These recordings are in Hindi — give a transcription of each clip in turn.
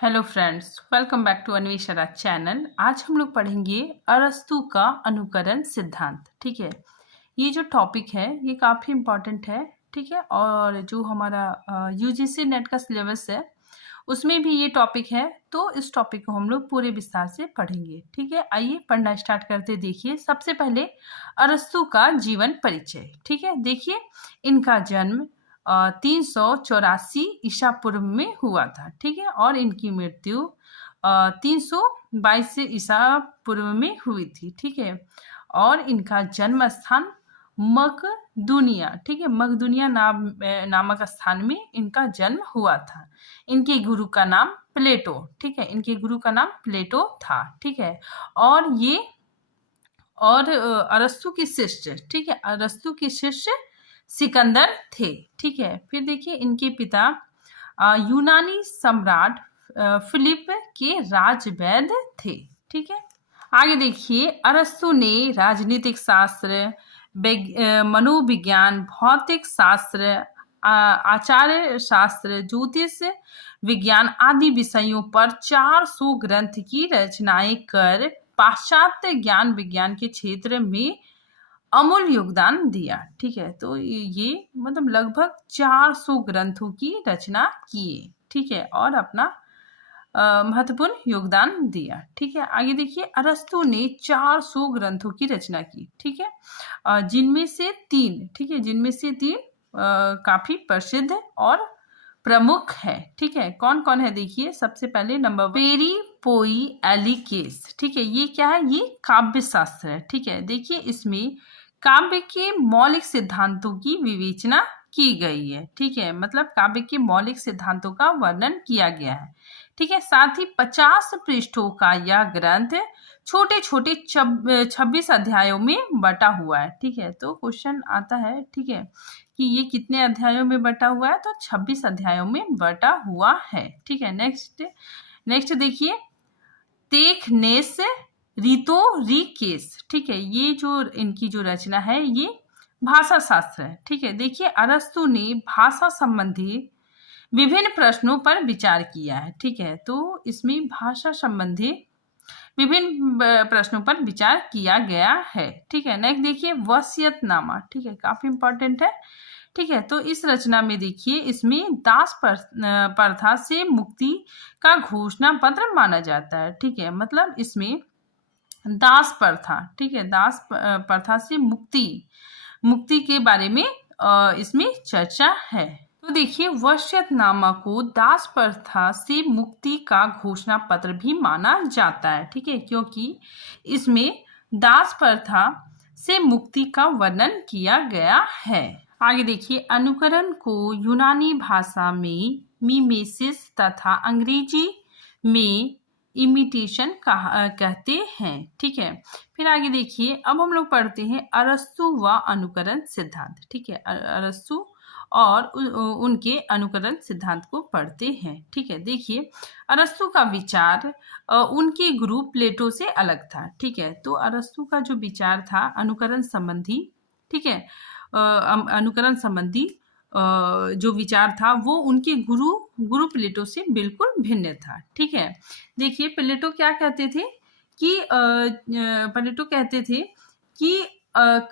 Hello friends, welcome back to Anveshara channel. आज हम लोग पढ़ेंगे अरस्तु का अनुकरण सिद्धांत। ठीक है, ये जो टॉपिक है ये काफ़ी इम्पॉर्टेंट है। ठीक है, और जो हमारा यूजीसी नेट का सिलेबस है उसमें भी ये टॉपिक है, तो इस टॉपिक को हम लोग पूरे विस्तार से पढ़ेंगे। ठीक है, आइए पढ़ना स्टार्ट करते। देखिए, सबसे पहले अरस्तु का जीवन परिचय। ठीक है, देखिए इनका जन्म 384 ईसा पूर्व में हुआ था। ठीक है, और इनकी मृत्यु 322 ईसा पूर्व में हुई थी। ठीक है, और इनका जन्म स्थान मकदूनिया, ठीक है, मकदूनिया नामक स्थान में इनका जन्म हुआ था। इनके गुरु का नाम प्लेटो, ठीक है, इनके गुरु का नाम प्लेटो था। ठीक है, और ये अरस्तु की शिष्य, ठीक है, अरस्तु के शिष्य सिकंदर थे। ठीक है, फिर देखिए इनके पिता यूनानी सम्राट फिलिप के राजवैद्य थे। ठीक है, आगे देखिए अरस्तु ने राजनीतिक शास्त्र, मनोविज्ञान, भौतिक शास्त्र, आचार्य शास्त्र, ज्योतिष विज्ञान आदि विषयों पर 400 ग्रंथ की रचनाएं कर पाश्चात्य ज्ञान विज्ञान के क्षेत्र में अमूल्य योगदान दिया। ठीक है, तो ये मतलब लगभग 400 ग्रंथों की रचना किए। ठीक है, और अपना महत्वपूर्ण योगदान दिया। ठीक है, आगे देखिए अरस्तु ने 400 ग्रंथों की रचना की। ठीक है, जिनमें से 3, ठीक है, जिनमें से 3 काफी प्रसिद्ध और प्रमुख है। ठीक है, कौन कौन है देखिए, सबसे पहले नंबर पेरी पोई एलिकेस। ठीक है, ये क्या है, ये काव्य शास्त्र है। ठीक है, देखिए इसमें काव्य के मौलिक सिद्धांतों की विवेचना की गई है। ठीक है, मतलब काव्य के मौलिक सिद्धांतों का वर्णन किया गया है। ठीक है, साथ ही 50 पृष्ठों का यह ग्रंथ छोटे छोटे 26 अध्यायों में बटा हुआ है। ठीक है, तो क्वेश्चन आता है, ठीक है, कि ये कितने अध्यायों में बटा हुआ है, तो 26 अध्यायों में बटा हुआ है। ठीक है, नेक्स्ट देखिए तेखनेस रितोरिकेस। ठीक है, ये जो इनकी जो रचना है ये भाषा शास्त्र है। ठीक है, देखिए अरस्तु ने भाषा संबंधी विभिन्न प्रश्नों पर विचार किया है। ठीक है, तो इसमें भाषा संबंधी विभिन्न प्रश्नों पर विचार किया गया है। ठीक है, नेक्स्ट देखिए वसीयतनामा। ठीक है, काफी इंपॉर्टेंट है। ठीक है, तो इस रचना में देखिए इसमें दास प्रथा से मुक्ति का घोषणा पत्र माना जाता है। ठीक है, मतलब इसमें दास प्रथा, ठीक है, दास प्रथा से मुक्ति के बारे में इसमें चर्चा है। तो देखिए वसीयतनामा को दास प्रथा से मुक्ति का घोषणा पत्र भी माना जाता है। ठीक है, क्योंकि इसमें दास प्रथा से मुक्ति का वर्णन किया गया है। आगे देखिए अनुकरण को यूनानी भाषा में मिमेसिस तथा अंग्रेजी में इमिटेशन कहते हैं। ठीक है, फिर आगे देखिए अब हम लोग पढ़ते हैं अरस्तु व अनुकरण सिद्धांत। ठीक है, अरस्तु और उनके अनुकरण सिद्धांत को पढ़ते हैं। ठीक है, देखिए अरस्तु का विचार उनके गुरु प्लेटो से अलग था। ठीक है, तो अरस्तु का जो विचार था अनुकरण संबंधी, ठीक है, अनुकरण संबंधी जो विचार था वो उनके गुरु प्लेटो से बिल्कुल भिन्न था। ठीक है, देखिए प्लेटो क्या कहते थे कि प्लेटो कहते थे कि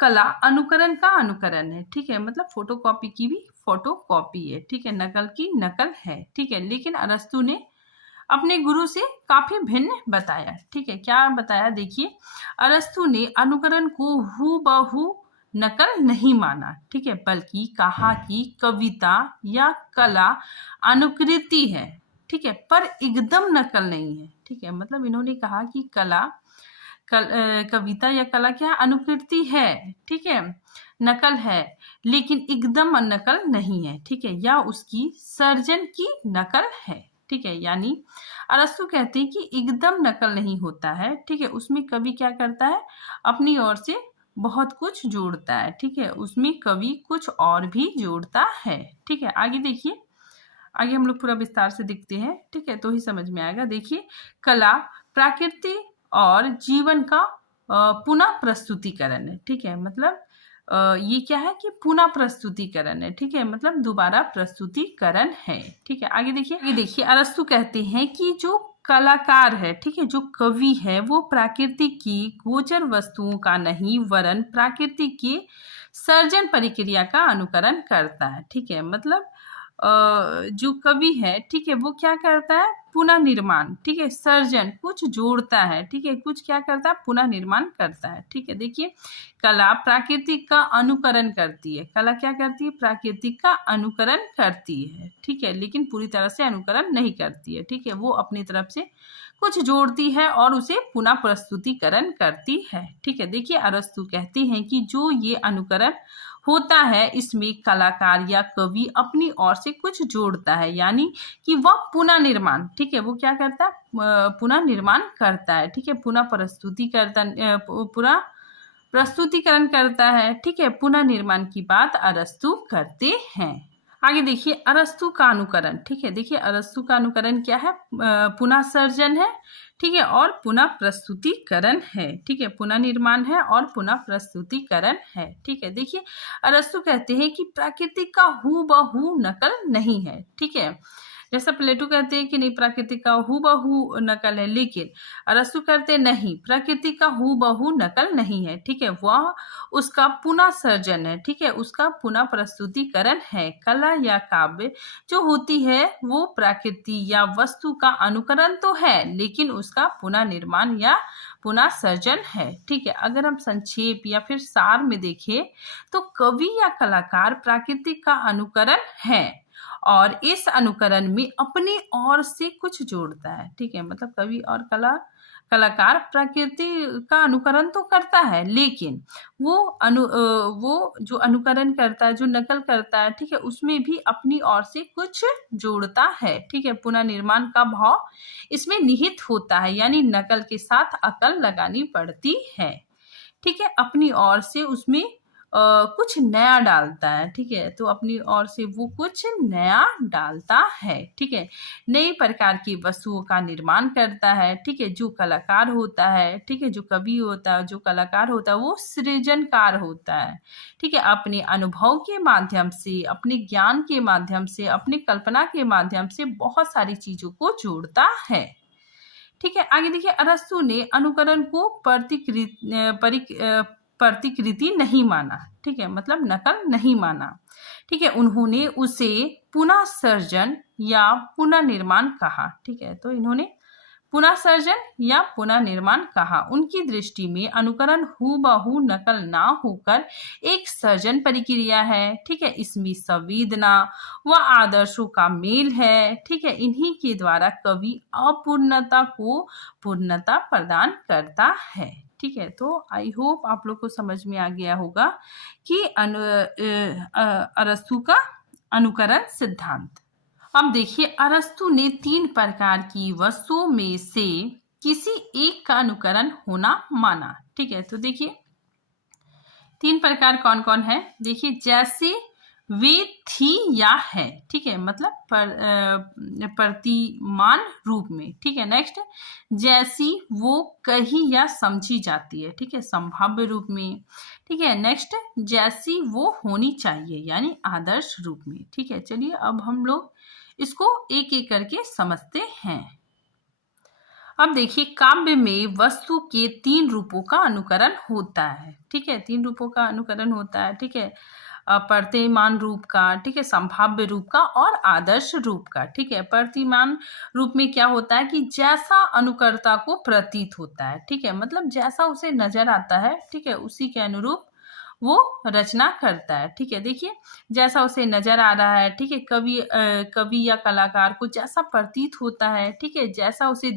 कला अनुकरण का अनुकरण है। ठीक है, मतलब फोटोकॉपी की भी फोटोकॉपी है। ठीक है, नकल की नकल है। ठीक है, लेकिन अरस्तु ने अपने गुरु से काफी भिन्न बताया। ठीक है, क्या बताया देखिए अरस्तु ने अनुकरण को हूबहू नकल नहीं माना। ठीक है, बल्कि कहा कि कविता या कला अनुकृति है। ठीक है, पर एकदम नकल नहीं है। ठीक है, मतलब इन्होंने कहा कि कविता या कला क्या अनुकृति है। ठीक है, नकल है, लेकिन एकदम नकल नहीं है। ठीक है, या उसकी सर्जन की नकल है। ठीक है, यानी अरस्तु कहते हैं कि एकदम नकल नहीं होता है। ठीक है, उसमें कवि क्या करता है, अपनी ओर से बहुत कुछ जोड़ता है। ठीक है, उसमें कवि कुछ और भी जोड़ता है। ठीक है, आगे देखिए, आगे हम लोग पूरा विस्तार से देखते हैं। ठीक है, तो ही समझ में आएगा। देखिए कला प्रकृति और जीवन का पुनः प्रस्तुतिकरण है। ठीक है, मतलब ये क्या है कि पुनः प्रस्तुतिकरण है, ठीक है, मतलब दोबारा प्रस्तुतिकरण है, ठीक है। आगे देखिए, अरस्तु कहते हैं कि जो कलाकार है, ठीक है, जो कवि है, वो प्रकृति की गोचर वस्तुओं का नहीं वरन प्रकृति की सर्जन प्रक्रिया का अनुकरण करता है, ठीक है। मतलब जो कवि है, ठीक है, वो क्या करता है, पुनः निर्माण, ठीक है, सर्जन, कुछ जोड़ता है, ठीक है, कुछ क्या करता है, पुनः निर्माण करता है, ठीक है। देखिए, कला प्राकृतिक का अनुकरण करती है, कला क्या करती है, प्राकृतिक का अनुकरण करती है, ठीक है, लेकिन पूरी तरह से अनुकरण नहीं करती है, ठीक है, वो अपनी तरफ से कुछ जोड़ती है और उसे पुनः प्रस्तुतिकरण करती है, ठीक है। देखिए, अरस्तु कहते हैं कि जो ये अनुकरण होता है, इसमें कलाकार या कवि अपनी ओर से कुछ जोड़ता है, यानी कि वह पुनः निर्माण, ठीक है, वो क्या करता है, पुनः निर्माण करता है, ठीक है, पूरा प्रस्तुतिकरण करता है, ठीक है, पुनः निर्माण की बात अरस्तु करते हैं। आगे देखिए, अरस्तु का अनुकरण, ठीक है। देखिए, अरस्तु का अनुकरण क्या है, पुनः सर्जन है, ठीक है, और पुनः प्रस्तुतिकरण है, ठीक है, पुनः निर्माण है और पुनः प्रस्तुतिकरण है, ठीक है। देखिए, अरस्तु कहते हैं कि प्राकृतिक का हूबहू नकल नहीं है, ठीक है। जैसा प्लेटो कहते हैं कि नहीं, प्राकृतिक का हूबहू नकल है, लेकिन अरस्तु कहते नहीं, प्रकृति का हूबहू नकल नहीं है, ठीक है, वह उसका पुनः सर्जन है, ठीक है, उसका पुनः प्रस्तुतिकरण है। कला या काव्य जो होती है वो प्रकृति या वस्तु का अनुकरण तो है, लेकिन उसका पुनः निर्माण या पुनः सर्जन है, ठीक है। अगर हम संक्षेप या फिर सार में देखें तो कवि या कलाकार प्राकृतिक का अनुकरण है और इस अनुकरण में अपनी ओर से कुछ जोड़ता है, ठीक है, मतलब कवि और कलाकार प्रकृति का अनुकरण तो करता है, लेकिन वो जो अनुकरण करता है, जो नकल करता है, ठीक है, उसमें भी अपनी ओर से कुछ जोड़ता है, ठीक है। पुनः निर्माण का भाव इसमें निहित होता है, यानी नकल के साथ अकल लगानी पड़ती है, ठीक है, अपनी ओर से उसमें कुछ नया डालता है, ठीक है, तो अपनी ओर से वो कुछ नया डालता है, ठीक है, नई प्रकार की वस्तुओं का निर्माण करता है, ठीक है। जो कलाकार होता है, ठीक है, जो कवि होता है, जो कलाकार होता है, वो सृजनकार होता है, ठीक है, अपने अनुभव के माध्यम से, अपने ज्ञान के माध्यम से, अपनी कल्पना के माध्यम से बहुत सारी चीजों को जोड़ता है, ठीक है। आगे देखिए, अरस्तु ने अनुकरण को प्रतिकृति नहीं माना, ठीक है, मतलब नकल नहीं माना, ठीक है, उन्होंने उसे पुनः सर्जन या पुनः निर्माण कहा, ठीक है, तो इन्होंने पुनः सर्जन या पुनः निर्माण कहा। उनकी दृष्टि में अनुकरण हूबहू नकल ना होकर एक सर्जन प्रक्रिया है, ठीक है, इसमें संवेदना व आदर्शों का मेल है, ठीक है, इन्हीं के द्वारा कवि अपूर्णता को पूर्णता प्रदान करता है, ठीक है। तो आई होप आप लोग को समझ में आ गया होगा कि अरस्तु का अनुकरण सिद्धांत। अब देखिए, अरस्तु ने 3 प्रकार की वस्तुओं में से किसी एक का अनुकरण होना माना, ठीक है। तो देखिए, 3 प्रकार कौन कौन है, देखिए, जैसे वे थी या है, ठीक है, मतलब प्रतिमान रूप में, ठीक है। नेक्स्ट, जैसी वो कही या समझी जाती है, ठीक है, संभाव्य रूप में, ठीक है। नेक्स्ट, जैसी वो होनी चाहिए, यानी आदर्श रूप में, ठीक है। चलिए, अब हम लोग इसको एक एक करके समझते हैं। अब देखिए, काव्य में वस्तु के 3 रूपों का अनुकरण होता है, ठीक है, 3 रूपों का अनुकरण होता है, ठीक है, प्रतिमान रूप का, ठीक है, संभाव्य रूप का और आदर्श रूप का, ठीक है। प्रतिमान रूप में क्या होता है कि जैसा अनुकर्ता को प्रतीत होता है, ठीक है, मतलब जैसा उसे नजर आता है, ठीक है, उसी के अनुरूप वो रचना करता है, ठीक है। देखिए, जैसा उसे नजर आ रहा है, ठीक है, कवि या कलाकार को जैसा प्रतीत होता है, ठीक है, जैसा उसे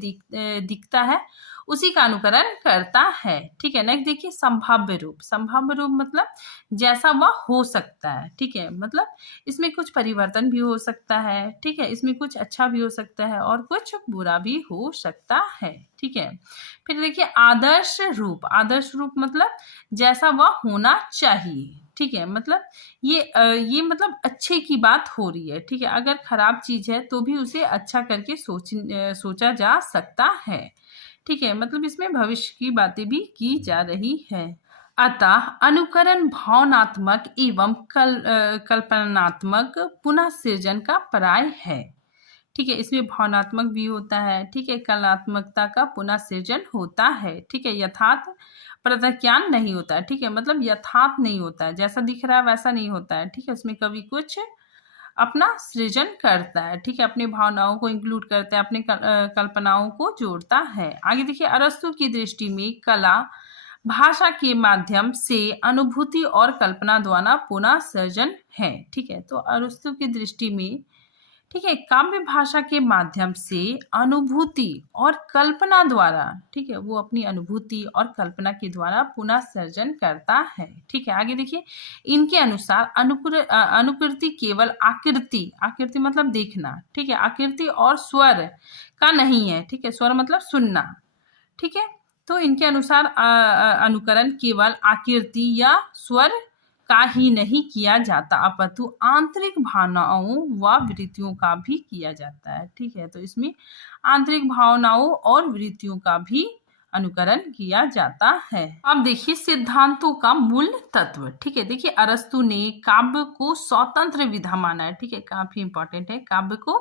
दिखता है उसी का अनुकरण करता है, ठीक है। नेक्स्ट देखिए, संभाव्य रूप मतलब जैसा वह हो सकता है, ठीक है, मतलब इसमें कुछ परिवर्तन भी हो सकता है, ठीक है, इसमें कुछ अच्छा भी हो सकता है और कुछ बुरा भी हो सकता है, ठीक है। फिर देखिए, आदर्श रूप मतलब जैसा वह होना चाहिए, ठीक है, मतलब ये मतलब अच्छे की बात हो रही है, ठीक है, अगर खराब चीज है तो भी उसे अच्छा करके सोचा जा सकता है, ठीक है, मतलब इसमें भविष्य की बातें भी की जा रही है। अतः अनुकरण भावनात्मक एवं कल्पनात्मक पुनः सृजन का पर्याय है। ठीक है, इसमें भावनात्मक भी होता है, ठीक है, कलात्मकता का पुनः सृजन होता है, ठीक है, यथार्थ प्रत्याख्यान नहीं होता है, ठीक है, मतलब यथार्थ नहीं होता है, जैसा दिख रहा है वैसा नहीं होता है, ठीक है, उसमें कवि कुछ अपना सृजन करता है, ठीक है, अपनी भावनाओं को इंक्लूड करता है, अपनी कल्पनाओं को जोड़ता है। आगे देखिए, अरस्तु की दृष्टि में कला भाषा के माध्यम से अनुभूति और कल्पना द्वारा पुनः सृजन है। ठीक है, तो अरस्तु की दृष्टि में, ठीक है, काव्य भाषा के माध्यम से अनुभूति और कल्पना द्वारा, ठीक है, वो अपनी अनुभूति और कल्पना के द्वारा पुनः सृजन करता है। ठीक है, आगे देखिए, इनके अनुसार अनुकृति केवल आकृति, आकृति मतलब देखना, ठीक है, आकृति और स्वर का नहीं है, ठीक है, स्वर मतलब सुनना, ठीक है, तो इनके अनुसार अनुकरण केवल आकृति या स्वर का ही नहीं किया जाता, अपितु आंतरिक भावनाओं व वृत्तियों का भी किया जाता है। ठीक है, तो इसमें आंतरिक भावनाओं और वृत्तियों का भी अनुकरण किया जाता है। अब देखिए सिद्धांतों का मूल तत्व। ठीक है, देखिए अरस्तु ने काव्य को स्वतंत्र विधा माना है। ठीक है, काफी इंपॉर्टेंट है, काव्य को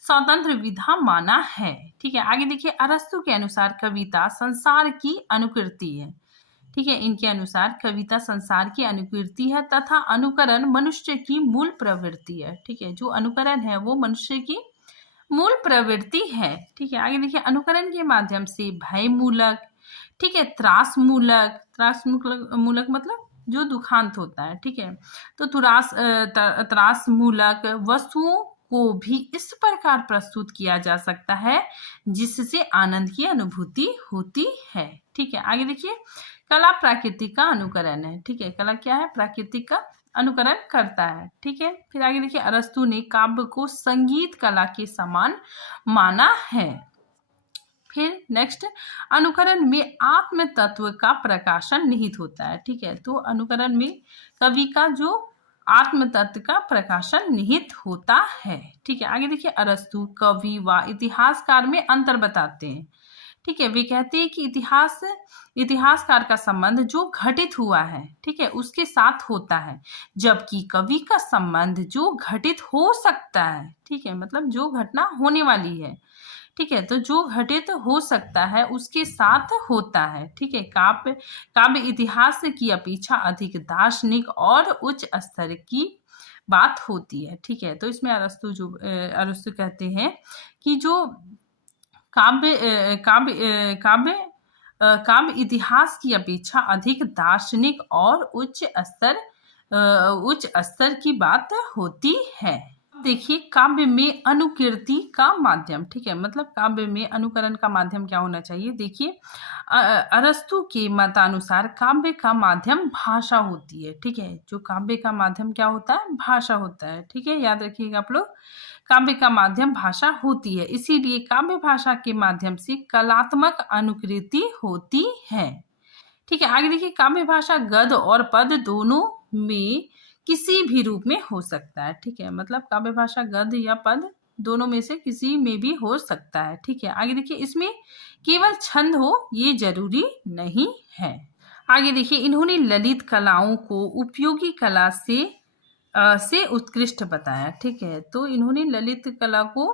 स्वतंत्र विधा माना है। ठीक है, आगे देखिए, अरस्तु के अनुसार कविता संसार की अनुकृति है। ठीक है, इनके अनुसार कविता संसार की अनुकृति है तथा अनुकरण मनुष्य की मूल प्रवृत्ति है। ठीक है, जो अनुकरण है वो मनुष्य की मूल प्रवृत्ति है। ठीक है, आगे देखिए, अनुकरण के माध्यम से भय मूलक, ठीक है, त्रास मूलक मतलब जो दुखांत होता है, ठीक है, तो त्रास मूलक वस्तुओं को भी इस प्रकार प्रस्तुत किया जा सकता है जिससे आनंद की अनुभूति होती है। ठीक है, आगे देखिए, कला प्रकृति का अनुकरण है। ठीक है, कला क्या है? प्रकृति का अनुकरण करता है। ठीक है, फिर आगे देखिए, अरस्तु ने काव्य को संगीत कला के समान माना है। फिर नेक्स्ट, अनुकरण में आत्म तत्व का प्रकाशन निहित होता है। ठीक है, तो अनुकरण में कवि का जो आत्म तत्व का प्रकाशन निहित होता है। ठीक है, आगे देखिए, अरस्तु कवि व इतिहासकार में अंतर बताते हैं। ठीक है, वे कहते हैं कि इतिहासकार का संबंध जो घटित हुआ है, ठीक है, उसके साथ होता है, जबकि कवि का संबंध जो घटित हो सकता है, ठीक है, मतलब जो घटना होने वाली है, ठीक है, तो जो घटित हो सकता है उसके साथ होता है। ठीक है, काव्य इतिहास की अपेक्षा अधिक दार्शनिक और उच्च स्तर की बात होती है। ठीक है, तो इसमें अरस्तु कहते हैं कि जो काव्य इतिहास की अपेक्षा अधिक दार्शनिक और उच्च स्तर की बात होती है। देखिए, काव्य में अनुकृति का माध्यम, ठीक है, मतलब काव्य में अनुकरण का माध्यम क्या होना चाहिए? देखिए, अरस्तु के मतानुसार काव्य का माध्यम भाषा होती है। ठीक है, जो काव्य का माध्यम क्या होता है? भाषा होता है। ठीक है, याद रखिएगा आप लोग, काव्य का माध्यम भाषा होती है, इसीलिए काव्य भाषा के माध्यम से कलात्मक अनुकृति होती है। ठीक है, आगे देखिए, काव्य भाषा गद्य और पद दोनों में किसी भी रूप में हो सकता है। ठीक है, मतलब काव्य भाषा गद्य या पद दोनों में से किसी में भी हो सकता है। ठीक है, आगे देखिए, इसमें केवल छंद हो ये जरूरी नहीं है। आगे देखिए, इन्होंने ललित कलाओं को उपयोगी कला से उत्कृष्ट बताया। ठीक है, तो इन्होंने ललित कला को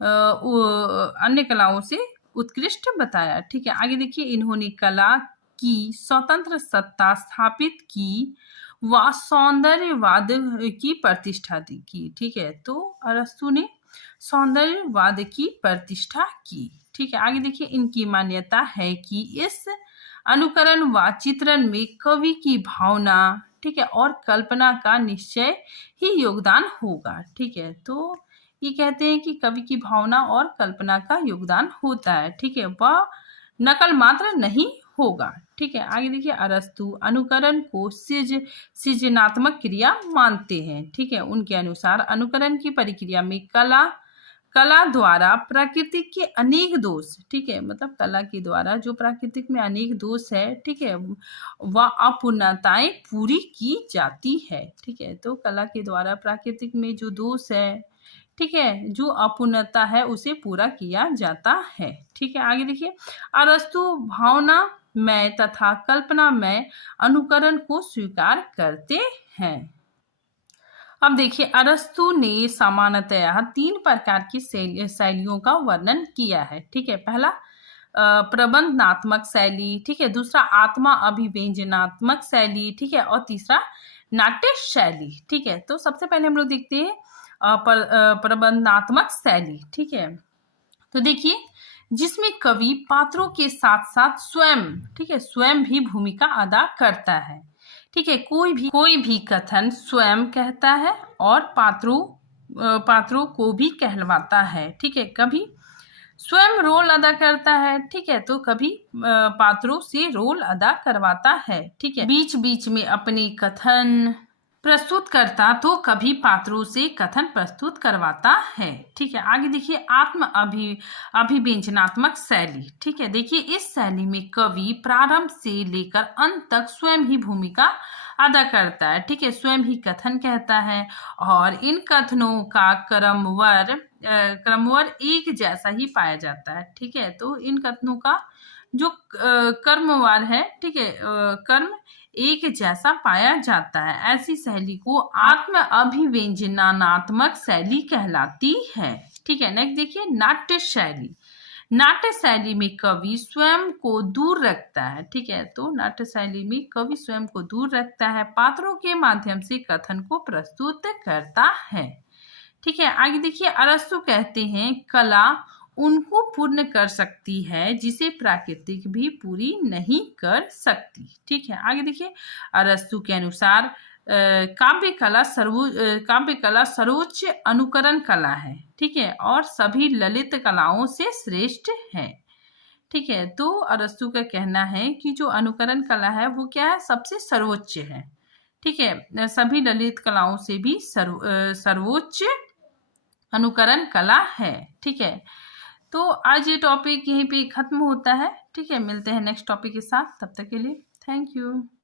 अन्य कलाओं से उत्कृष्ट बताया। ठीक है, आगे देखिए, इन्होंने कला की स्वतंत्र सत्ता स्थापित की व सौंदर्यवाद की प्रतिष्ठा की। ठीक है, तो अरस्तु ने सौंदर्यवाद की प्रतिष्ठा की। ठीक है, आगे देखिए, इनकी मान्यता है कि इस अनुकरण व चित्रण में कवि की भावना, ठीक है, और कल्पना का निश्चय ही योगदान होगा। ठीक है, तो ये कहते हैं कि कवि की भावना और कल्पना का योगदान होता है। ठीक है, वह नकल मात्र नहीं होगा। ठीक है, आगे देखिए, अरस्तु अनुकरण को सृजनात्मक क्रिया मानते हैं। ठीक है, उनके अनुसार अनुकरण की प्रक्रिया में कला द्वारा प्राकृतिक के अनेक दोष, ठीक है, मतलब कला के द्वारा जो प्राकृतिक में अनेक दोष है, ठीक है, वह अपूर्णताएं पूरी की जाती है। ठीक है, तो कला के द्वारा प्राकृतिक में जो दोष है, ठीक है, जो अपूर्णता है उसे पूरा किया जाता है। ठीक है, आगे देखिए, अरस्तु भावनामय तथा कल्पनामय अनुकरण को स्वीकार करते हैं। अब देखिए, अरस्तु ने सामान्यतया 3 प्रकार की शैलियों का वर्णन किया है। ठीक है, पहला प्रबंधनात्मक शैली, ठीक है, दूसरा आत्मा अभिव्यंजनात्मक शैली, ठीक है, और तीसरा नाट्य शैली। ठीक है, तो सबसे पहले हम लोग देखते हैं प्रबंधनात्मक शैली। ठीक है, तो देखिए, जिसमें कवि पात्रों के साथ साथ स्वयं, ठीक है, स्वयं भी भूमिका अदा करता है। ठीक है, कोई भी कथन स्वयं कहता है और पात्रों को भी कहलवाता है। ठीक है, कभी स्वयं रोल अदा करता है, ठीक है, तो कभी पात्रों से रोल अदा करवाता है। ठीक है, बीच बीच में अपने कथन प्रस्तुत करता तो कभी पात्रों से कथन प्रस्तुत करवाता है। ठीक है, आगे देखिए, अभिव्यंजनात्मक शैली। ठीक है, देखिए, इस शैली में कवि प्रारंभ से लेकर अंत तक स्वयं ही भूमिका अदा करता है। ठीक है, स्वयं ही कथन कहता है और इन कथनों का क्रमवार एक जैसा ही पाया जाता है। ठीक है, तो इन कथनों का जो कर्मवार है, ठीक है, कर्म एक जैसा पाया जाता है। ऐसी शैली को आत्म अभिव्यंजनात्मक शैली कहलाती है। ठीक है, नेक्स्ट देखिए, नाट्य शैली। नाट्य शैली में कवि स्वयं को दूर रखता है। ठीक है, तो नाट्य शैली में कवि स्वयं को दूर रखता है, पात्रों के माध्यम से कथन को प्रस्तुत करता है। ठीक है, आगे देखिए, अरस्तु कहते हैं कला उनको पूर्ण कर सकती है जिसे प्राकृतिक भी पूरी नहीं कर सकती। ठीक है, आगे देखिए, अरस्तु के अनुसार काव्य कला सर्वोच्च अनुकरण कला है। ठीक है, और सभी ललित कलाओं से श्रेष्ठ है। ठीक है, तो अरस्तु का कहना है कि जो अनुकरण कला है वो क्या है, सबसे सर्वोच्च है। ठीक है, सभी ललित कलाओं से भी सर्वोच्च अनुकरण कला है। ठीक है, तो आज ये टॉपिक यहीं पे खत्म होता है। ठीक है, मिलते हैं नेक्स्ट टॉपिक के साथ, तब तक के लिए थैंक यू।